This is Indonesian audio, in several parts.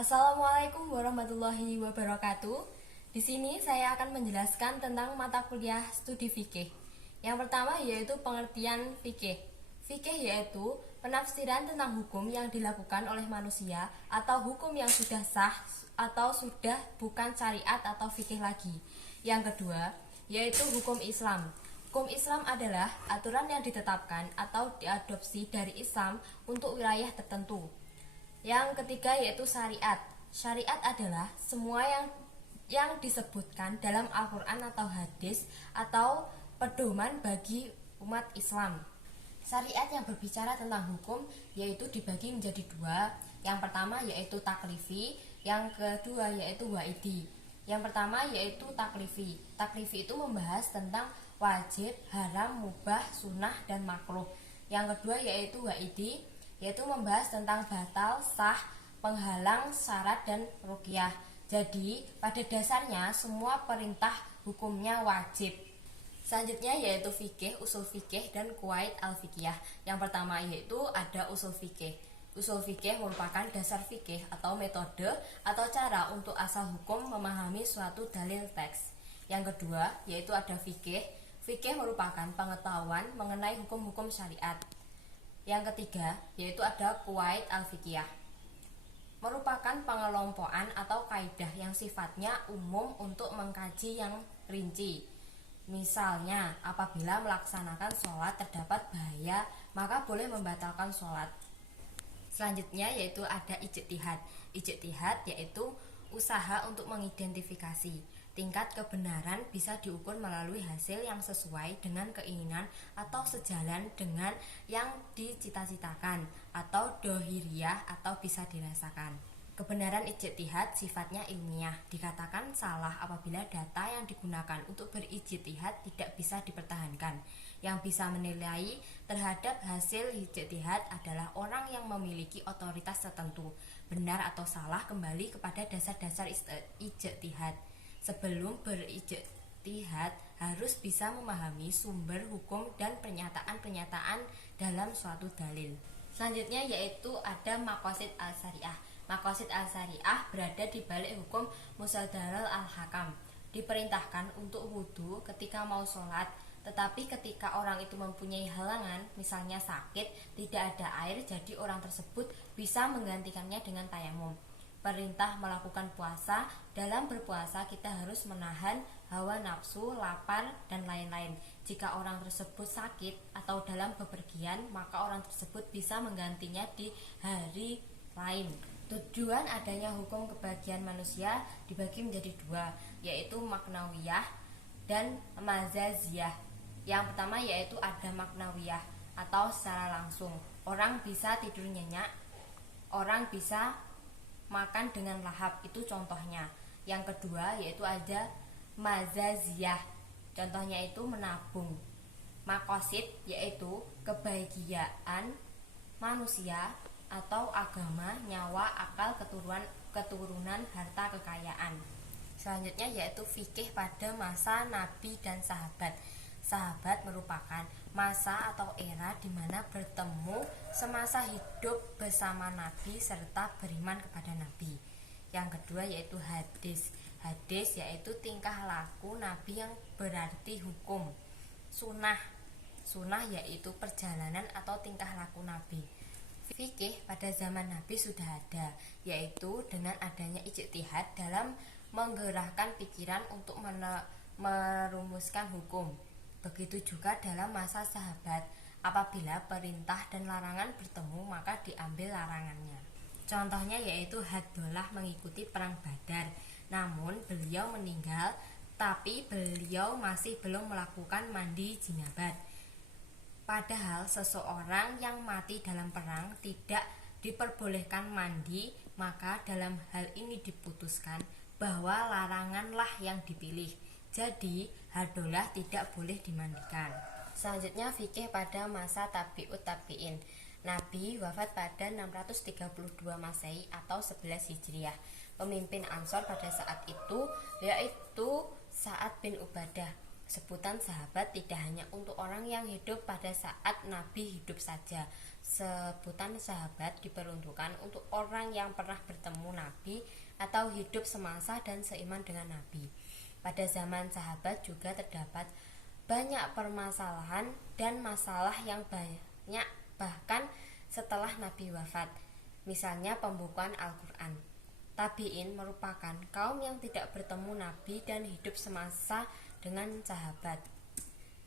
Assalamualaikum warahmatullahi wabarakatuh. Di sini saya akan menjelaskan tentang mata kuliah studi fikih. Yang pertama yaitu pengertian fikih. Fikih yaitu penafsiran tentang hukum yang dilakukan oleh manusia atau hukum yang sudah sah atau sudah bukan syariat atau fikih lagi. Yang kedua yaitu hukum Islam. Hukum Islam adalah aturan yang ditetapkan atau diadopsi dari Islam untuk wilayah tertentu. Yang ketiga yaitu syariat. Syariat adalah semua yang disebutkan dalam Al-Quran atau hadis atau pedoman bagi umat Islam. Syariat yang berbicara tentang hukum yaitu dibagi menjadi dua. Yang pertama yaitu taklifi, yang kedua yaitu waidi. Yang pertama yaitu taklifi. Taklifi itu membahas tentang wajib, haram, mubah, sunnah, dan makruh. Yang kedua yaitu waidi, yaitu membahas tentang batal, sah, penghalang, syarat, dan ruqyah. Jadi, pada dasarnya semua perintah hukumnya wajib. Selanjutnya yaitu fikih, usul fikih, dan qawaid al-fiqhiyah. Yang pertama yaitu ada usul fikih. Usul fikih merupakan dasar fikih atau metode atau cara untuk asal hukum memahami suatu dalil teks. Yang kedua yaitu ada fikih. Fikih merupakan pengetahuan mengenai hukum-hukum syariat. Yang ketiga yaitu ada qawaid al-fiqhiyah, merupakan pengelompokan atau kaidah yang sifatnya umum untuk mengkaji yang rinci. Misalnya, apabila melaksanakan sholat terdapat bahaya, maka boleh membatalkan sholat. Selanjutnya yaitu ada ijtihad. Ijtihad yaitu usaha untuk mengidentifikasi. Tingkat kebenaran bisa diukur melalui hasil yang sesuai dengan keinginan atau sejalan dengan yang dicita-citakan atau dohiriyah atau bisa dirasakan. Kebenaran ijtihad sifatnya ilmiah. Dikatakan salah apabila data yang digunakan untuk berijtihad tidak bisa dipertahankan. Yang bisa menilai terhadap hasil ijtihad adalah orang yang memiliki otoritas tertentu. Benar atau salah kembali kepada dasar-dasar ijtihad. Sebelum berijtihad harus bisa memahami sumber hukum dan pernyataan-pernyataan dalam suatu dalil. Selanjutnya yaitu ada maqasid al-syariah. Maqasid al-syariah berada di balik hukum musaddaral al-hakam. Diperintahkan untuk wudu ketika mau sholat, tetapi ketika orang itu mempunyai halangan, misalnya sakit, tidak ada air, jadi orang tersebut bisa menggantikannya dengan tayamum. Perintah melakukan puasa. Dalam berpuasa kita harus menahan hawa nafsu, lapar, dan lain-lain. Jika orang tersebut sakit atau dalam bepergian, maka orang tersebut bisa menggantinya di hari lain. Tujuan adanya hukum kebahagiaan manusia dibagi menjadi dua, yaitu maknawiyah dan mazaziyah. Yang pertama yaitu ada maknawiyah atau secara langsung. Orang bisa tidur nyenyak, orang bisa makan dengan lahap, itu contohnya. Yang kedua yaitu ada mazaziyah, contohnya itu menabung. Maqasid yaitu kebahagiaan manusia atau agama, nyawa, akal, keturunan, harta, kekayaan. Selanjutnya yaitu fikih pada masa Nabi dan sahabat. Sahabat merupakan masa atau era di mana bertemu semasa hidup bersama Nabi serta beriman kepada Nabi. Yang kedua yaitu hadis. Hadis yaitu tingkah laku Nabi yang berarti hukum. Sunnah. Sunnah yaitu perjalanan atau tingkah laku Nabi. Fikih pada zaman Nabi sudah ada, yaitu dengan adanya ijtihad dalam menggerakkan pikiran untuk merumuskan hukum. Begitu juga dalam masa sahabat, apabila perintah dan larangan bertemu maka diambil larangannya. Contohnya yaitu Haddolah mengikuti perang Badar, namun beliau meninggal tapi beliau masih belum melakukan mandi jinabat. Padahal seseorang yang mati dalam perang tidak diperbolehkan mandi, maka dalam hal ini diputuskan bahwa laranganlah yang dipilih. Jadi, Haddolah tidak boleh dimandikan. Selanjutnya fikih pada masa tabi'ut tabi'in. Nabi wafat pada 632 Masehi atau 11 Hijriah. Pemimpin Ansor pada saat itu yaitu Sa'ad bin Ubadah. Sebutan sahabat tidak hanya untuk orang yang hidup pada saat Nabi hidup saja. Sebutan sahabat diperuntukkan untuk orang yang pernah bertemu Nabi atau hidup semasa dan seiman dengan Nabi. Pada zaman sahabat juga terdapat banyak permasalahan dan masalah yang banyak bahkan setelah Nabi wafat. Misalnya pembukuan Al-Quran. Tabi'in merupakan kaum yang tidak bertemu Nabi dan hidup semasa dengan sahabat.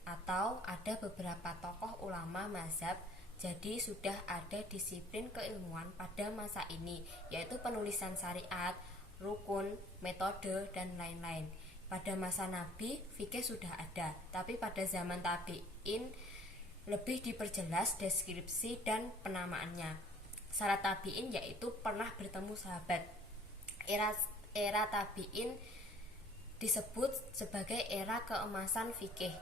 Atau ada beberapa tokoh ulama mazhab, jadi sudah ada disiplin keilmuan pada masa ini, yaitu penulisan syariat, rukun, metode, dan lain-lain. Pada masa Nabi, fikih sudah ada, tapi pada zaman tabi'in lebih diperjelas deskripsi dan penamaannya. Syarat tabi'in yaitu pernah bertemu sahabat. Era tabi'in disebut sebagai era keemasan fikih.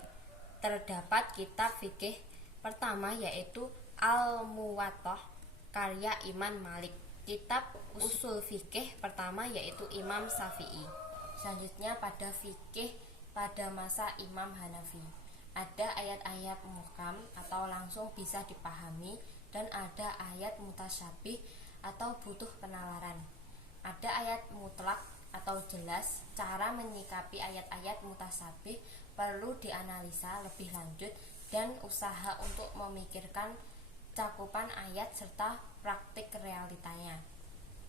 Terdapat kitab fikih pertama yaitu Al-Muwattah karya Imam Malik. Kitab usul fikih pertama yaitu Imam Syafi'i. Selanjutnya pada fikih pada masa Imam Hanafi. Ada ayat-ayat muhkam atau langsung bisa dipahami dan ada ayat mutasyabih atau butuh penalaran. Ada ayat mutlak atau jelas. Cara menyikapi ayat-ayat mutasyabih perlu dianalisa lebih lanjut dan usaha untuk memikirkan cakupan ayat serta praktik realitanya.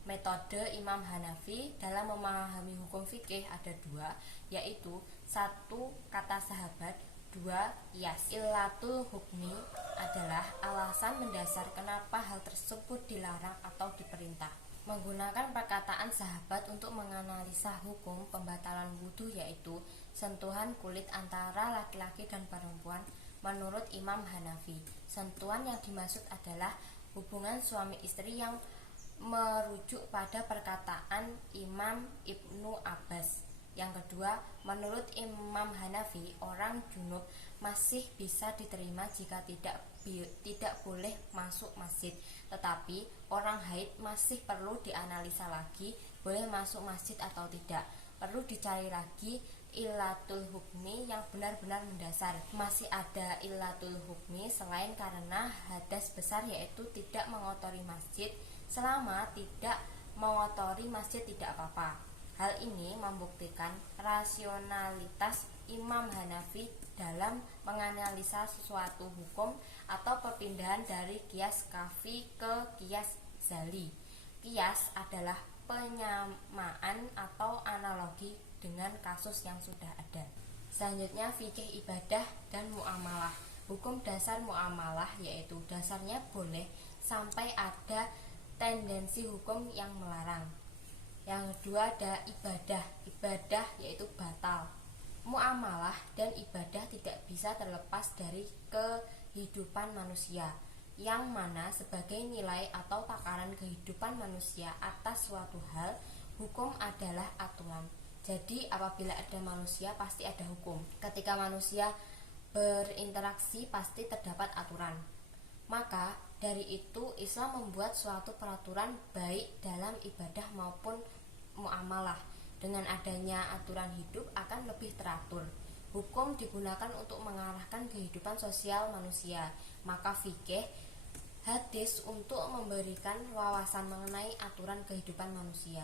Metode Imam Hanafi dalam memahami hukum fikih ada dua, yaitu 1. Kata sahabat, 2. Qiyas. Illatul hukmi adalah alasan mendasar kenapa hal tersebut dilarang atau diperintah. Menggunakan perkataan sahabat untuk menganalisa hukum pembatalan wudhu yaitu sentuhan kulit antara laki-laki dan perempuan menurut Imam Hanafi. Sentuhan yang dimaksud adalah hubungan suami istri yang merujuk pada perkataan Imam Ibnu Abbas. Yang kedua, menurut Imam Hanafi, orang junub masih bisa diterima jika tidak boleh masuk masjid, tetapi orang haid masih perlu dianalisa lagi boleh masuk masjid atau tidak. Perlu dicari lagi illatul hukmi yang benar-benar mendasar. Masih ada illatul hukmi selain karena hadas besar yaitu tidak mengotori masjid. Selama tidak mengotori masjid tidak apa-apa. Hal ini membuktikan rasionalitas Imam Hanafi dalam menganalisa sesuatu hukum atau perpindahan dari qiyas kafi ke qiyas zali. Qiyas adalah penyamaan atau analogi dengan kasus yang sudah ada. Selanjutnya fikih ibadah dan muamalah. Hukum dasar muamalah yaitu dasarnya boleh sampai ada tendensi hukum yang melarang. Yang kedua ada ibadah yaitu batal. Muamalah dan ibadah tidak bisa terlepas dari kehidupan manusia, yang mana sebagai nilai atau takaran kehidupan manusia atas suatu hal, hukum adalah aturan. Jadi apabila ada manusia pasti ada hukum. Ketika manusia berinteraksi pasti terdapat aturan. Maka dari itu Islam membuat suatu peraturan baik dalam ibadah maupun muamalah. Dengan adanya aturan hidup akan lebih teratur. Hukum digunakan untuk mengarahkan kehidupan sosial manusia. Maka fikih hadis untuk memberikan wawasan mengenai aturan kehidupan manusia.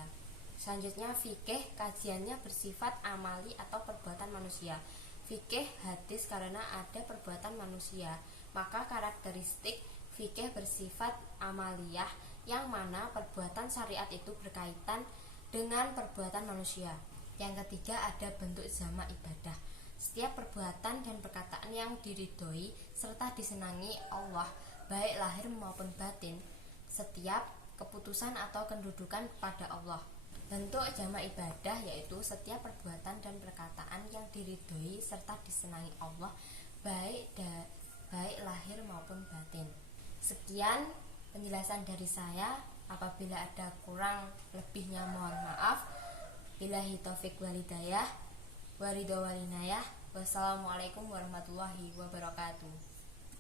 Selanjutnya fikih kajiannya bersifat amali atau perbuatan manusia. Fikih hadis karena ada perbuatan manusia, maka karakteristik fikih bersifat amaliyah, yang mana perbuatan syariat itu berkaitan dengan perbuatan manusia. Yang ketiga ada bentuk zama ibadah. Setiap perbuatan dan perkataan yang diridhoi serta disenangi Allah, baik lahir maupun batin, setiap keputusan atau kedudukan kepada Allah. Bentuk jama ibadah yaitu setiap perbuatan dan perkataan yang diridhoi serta disenangi Allah, baik lahir maupun batin. Sekian penjelasan dari saya. Apabila ada kurang lebihnya mohon maaf. Billahi taufik walhidayah. Waridho walinayah. Wassalamualaikum warahmatullahi wabarakatuh.